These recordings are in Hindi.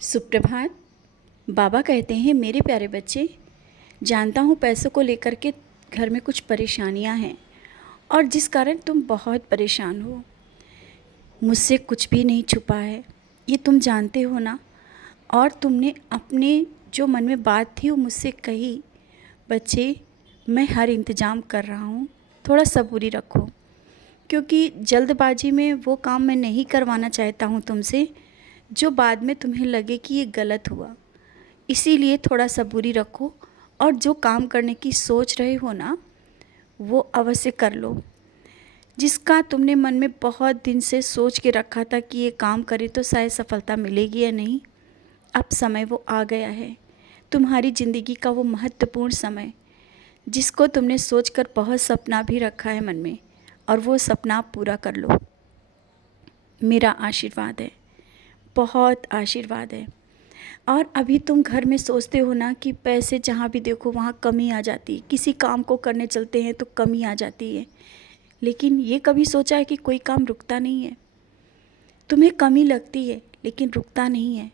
सुप्रभात। बाबा कहते हैं, मेरे प्यारे बच्चे, जानता हूँ पैसों को लेकर के घर में कुछ परेशानियाँ हैं और जिस कारण तुम बहुत परेशान हो। मुझसे कुछ भी नहीं छुपा है, ये तुम जानते हो ना। और तुमने अपने जो मन में बात थी वो मुझसे कही। बच्चे, मैं हर इंतज़ाम कर रहा हूँ, थोड़ा सबूरी रखो, क्योंकि जल्दबाजी में वो काम मैं नहीं करवाना चाहता हूँ तुमसे जो बाद में तुम्हें लगे कि ये गलत हुआ। इसीलिए थोड़ा सबूरी रखो और जो काम करने की सोच रहे हो ना, वो अवश्य कर लो। जिसका तुमने मन में बहुत दिन से सोच के रखा था कि ये काम करे तो शायद सफलता मिलेगी या नहीं, अब समय वो आ गया है। तुम्हारी ज़िंदगी का वो महत्वपूर्ण समय, जिसको तुमने सोचकर बहुत सपना भी रखा है मन में, और वो सपना आप पूरा कर लो। मेरा आशीर्वाद है, बहुत आशीर्वाद है। और अभी तुम घर में सोचते हो ना कि पैसे जहाँ भी देखो वहाँ कमी आ जाती है, किसी काम को करने चलते हैं तो कमी आ जाती है। लेकिन ये कभी सोचा है कि कोई काम रुकता नहीं है? तुम्हें कमी लगती है लेकिन रुकता नहीं है,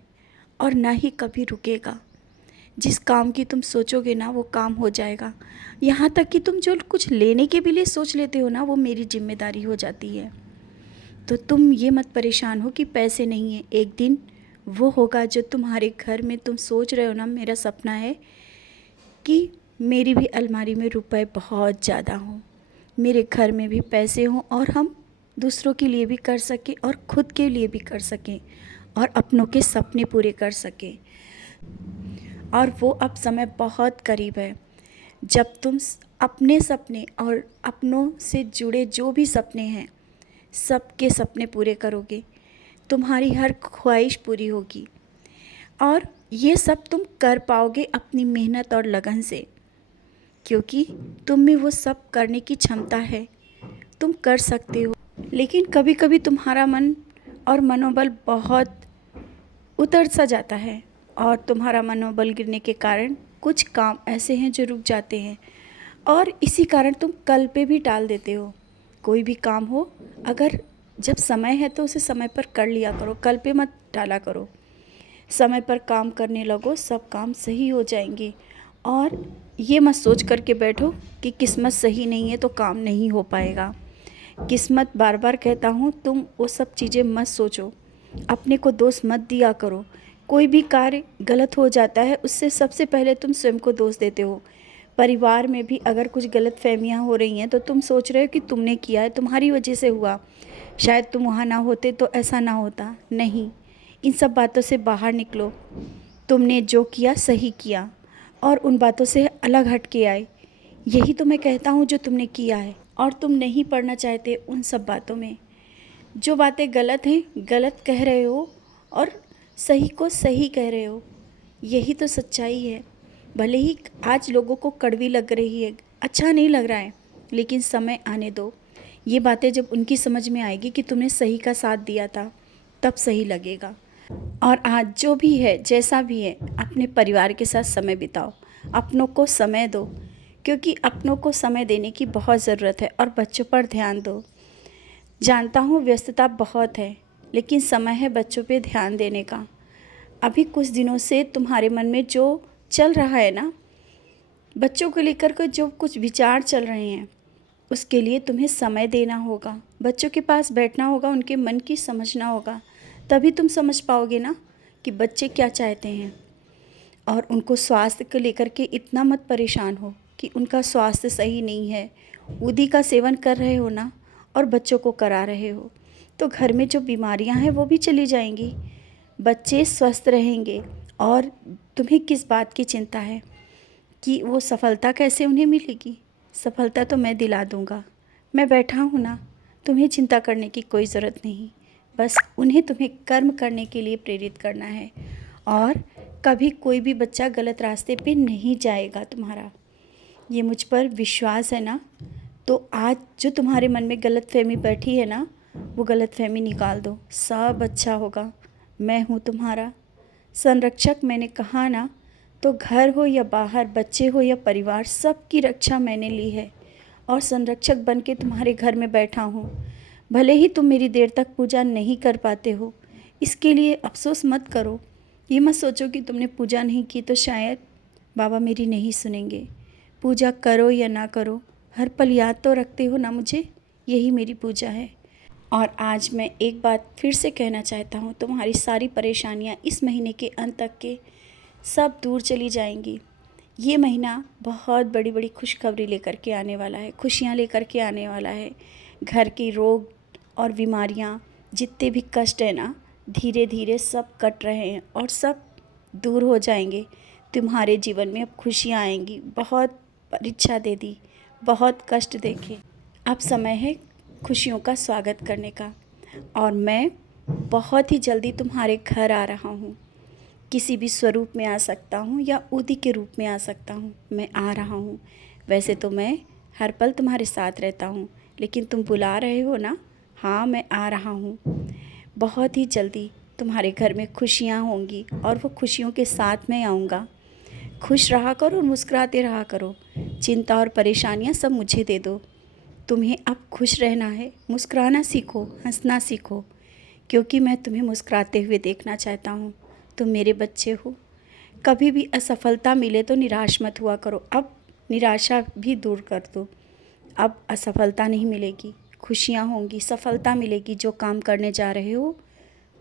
और ना ही कभी रुकेगा। जिस काम की तुम सोचोगे ना वो काम हो जाएगा। यहाँ तक कि तुम जो कुछ लेने के भी लिए सोच लेते हो ना, वो मेरी जिम्मेदारी हो जाती है। तो तुम ये मत परेशान हो कि पैसे नहीं है। एक दिन वो होगा जो तुम्हारे घर में तुम सोच रहे हो ना। मेरा सपना है कि मेरी भी अलमारी में रुपए बहुत ज़्यादा हों, मेरे घर में भी पैसे हों, और हम दूसरों के लिए भी कर सकें और ख़ुद के लिए भी कर सकें और अपनों के सपने पूरे कर सकें। और वो अब समय बहुत करीब है जब तुम अपने सपने और अपनों से जुड़े जो भी सपने हैं, सबके सपने पूरे करोगे। तुम्हारी हर ख्वाहिश पूरी होगी, और ये सब तुम कर पाओगे अपनी मेहनत और लगन से, क्योंकि तुम में वो सब करने की क्षमता है। तुम कर सकते हो। लेकिन कभी कभी तुम्हारा मन और मनोबल बहुत उतर सा जाता है, और तुम्हारा मनोबल गिरने के कारण कुछ काम ऐसे हैं जो रुक जाते हैं, और इसी कारण तुम कल पे भी टाल देते हो। कोई भी काम हो, अगर जब समय है तो उसे समय पर कर लिया करो, कल पे मत टाला करो। समय पर काम करने लगो, सब काम सही हो जाएंगे। और ये मत सोच करके बैठो कि किस्मत सही नहीं है तो काम नहीं हो पाएगा। किस्मत, बार बार कहता हूँ, तुम वो सब चीज़ें मत सोचो। अपने को दोष मत दिया करो। कोई भी कार्य गलत हो जाता है, उससे सबसे पहले तुम स्वयं को दोष देते हो। परिवार में भी अगर कुछ गलत फहमियाँ हो रही हैं तो तुम सोच रहे हो कि तुमने किया है, तुम्हारी वजह से हुआ, शायद तुम वहाँ ना होते तो ऐसा ना होता। नहीं, इन सब बातों से बाहर निकलो। तुमने जो किया सही किया, और उन बातों से अलग हट के आए। यही तो मैं कहता हूँ जो तुमने किया है, और तुम नहीं पढ़ना चाहते उन सब बातों में। जो बातें गलत हैं गलत कह रहे हो, और सही को सही कह रहे हो। यही तो सच्चाई है। भले ही आज लोगों को कड़वी लग रही है, अच्छा नहीं लग रहा है, लेकिन समय आने दो। ये बातें जब उनकी समझ में आएगी कि तुमने सही का साथ दिया था, तब सही लगेगा। और आज जो भी है, जैसा भी है, अपने परिवार के साथ समय बिताओ, अपनों को समय दो, क्योंकि अपनों को समय देने की बहुत ज़रूरत है। और बच्चों पर ध्यान दो। जानता हूँ व्यस्तता बहुत है, लेकिन समय है बच्चों पे ध्यान देने का। अभी कुछ दिनों से तुम्हारे मन में जो चल रहा है ना, बच्चों को लेकर के जो कुछ विचार चल रहे हैं, उसके लिए तुम्हें समय देना होगा। बच्चों के पास बैठना होगा, उनके मन की समझना होगा। तभी तुम समझ पाओगे ना कि बच्चे क्या चाहते हैं। और उनको स्वास्थ्य को लेकर के इतना मत परेशान हो कि उनका स्वास्थ्य सही नहीं है। उदी का सेवन कर रहे हो ना, और बच्चों को करा रहे हो, तो घर में जो बीमारियां हैं वो भी चली जाएंगी। बच्चे स्वस्थ रहेंगे। और तुम्हें किस बात की चिंता है कि वो सफलता कैसे उन्हें मिलेगी? सफलता तो मैं दिला दूँगा। मैं बैठा हूँ ना, तुम्हें चिंता करने की कोई ज़रूरत नहीं। बस उन्हें तुम्हें कर्म करने के लिए प्रेरित करना है, और कभी कोई भी बच्चा गलत रास्ते पे नहीं जाएगा तुम्हारा। ये मुझ पर विश्वास है ना। तो आज जो तुम्हारे मन में गलतफहमी बैठी है ना, वो गलतफहमी निकाल दो, सब अच्छा होगा। मैं हूँ तुम्हारा संरक्षक। मैंने कहा ना, तो घर हो या बाहर, बच्चे हो या परिवार, सबकी रक्षा मैंने ली है, और संरक्षक बन के तुम्हारे घर में बैठा हूँ। भले ही तुम मेरी देर तक पूजा नहीं कर पाते हो, इसके लिए अफसोस मत करो। ये मत सोचो कि तुमने पूजा नहीं की तो शायद बाबा मेरी नहीं सुनेंगे। पूजा करो या ना करो, हर पल याद तो रखते हो ना मुझे, यही मेरी पूजा है। और आज मैं एक बात फिर से कहना चाहता हूँ, तुम्हारी सारी परेशानियाँ इस महीने के अंत तक के सब दूर चली जाएंगी। ये महीना बहुत बड़ी बड़ी खुशखबरी लेकर के आने वाला है, खुशियाँ लेकर के आने वाला है। घर की रोग और बीमारियाँ, जितने भी कष्ट है ना, धीरे धीरे सब कट रहे हैं और सब दूर हो जाएंगे। तुम्हारे जीवन में अब खुशियाँ आएंगी। बहुत परीक्षा दे दी, बहुत कष्ट देखे, अब समय है खुशियों का स्वागत करने का। और मैं बहुत ही जल्दी तुम्हारे घर आ रहा हूँ। किसी भी स्वरूप में आ सकता हूँ या उदी के रूप में आ सकता हूँ, मैं आ रहा हूँ। वैसे तो मैं हर पल तुम्हारे साथ रहता हूँ, लेकिन तुम बुला रहे हो ना, हाँ मैं आ रहा हूँ। बहुत ही जल्दी तुम्हारे घर में खुशियाँ होंगी और वो खुशियों के साथ मैं आऊँगा। खुश रहा करो और मुस्कुराते रहा करो। चिंता और परेशानियाँ सब मुझे दे दो। तुम्हें अब खुश रहना है, मुस्कुराना सीखो, हंसना सीखो, क्योंकि मैं तुम्हें मुस्कुराते हुए देखना चाहता हूँ। तुम मेरे बच्चे हो। कभी भी असफलता मिले तो निराश मत हुआ करो। अब निराशा भी दूर कर दो। अब असफलता नहीं मिलेगी, खुशियाँ होंगी, सफलता मिलेगी। जो काम करने जा रहे हो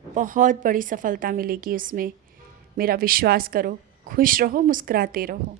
बहुत बड़ी सफलता मिलेगी उसमें, मेरा विश्वास करो। खुश रहो, मुस्कुराते रहो।